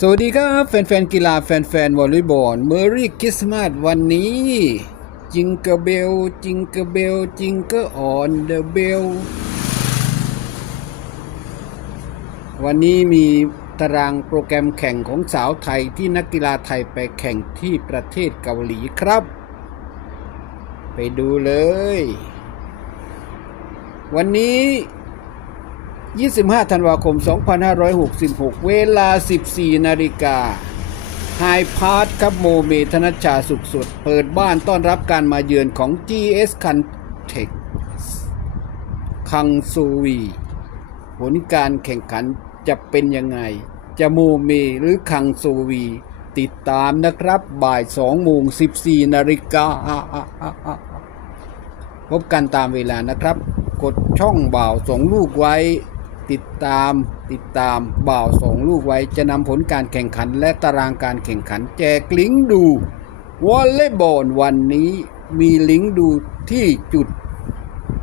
สวัสดีครับแฟนๆกีฬาแฟนๆวอลเลย์บอลเมอรี่คริสต์มาสวันนี้ จิงเกอร์เบล จิงเกอร์เบล จิงเกอร์ออนเดอะเบล วันนี้มีตารางโปรแกรมแข่งของสาวไทยที่นักกีฬาไทยไปแข่งที่ประเทศเกาหลีครับ ไปดูเลย วันนี้ 25 ธันวาคม 2566 เวลา 14 นาฬิกาไฮพาร์ทครับโมเมธนชชาสุขสุด เปิดบ้านต้อนรับการมาเยือนของ GS c o n t e c คังซูวี ผลการแข่งขันจะเป็นยังไง จะโมเมหรือคังซูวี ติดตามนะครับบ่าย2โมง14 นาฬิกาพบกันตามเวลานะครับ กดช่องบ่าวส่งลูกไว้ ติดตามติดตามบ่าวส่งลูกไว้จะนำผลการแข่งขันและตารางการแข่งขันแจกลิงก์ดูวอลเลย์บอลวันนี้มีลิงก์ดูที่จุด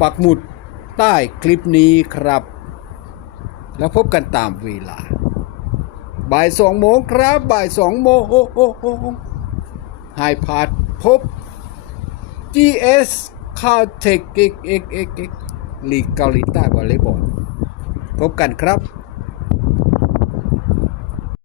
ปักหมุดใต้คลิปนี้ครับ แล้วพบกันตามเวลา บ่ายสองโมงครับ บ่ายสองโมงไฮพาร์ทพบ GS คาเทคเอกเอกเอกลีกเกาหลีใต้วอลเลย์บอล พบกันครับ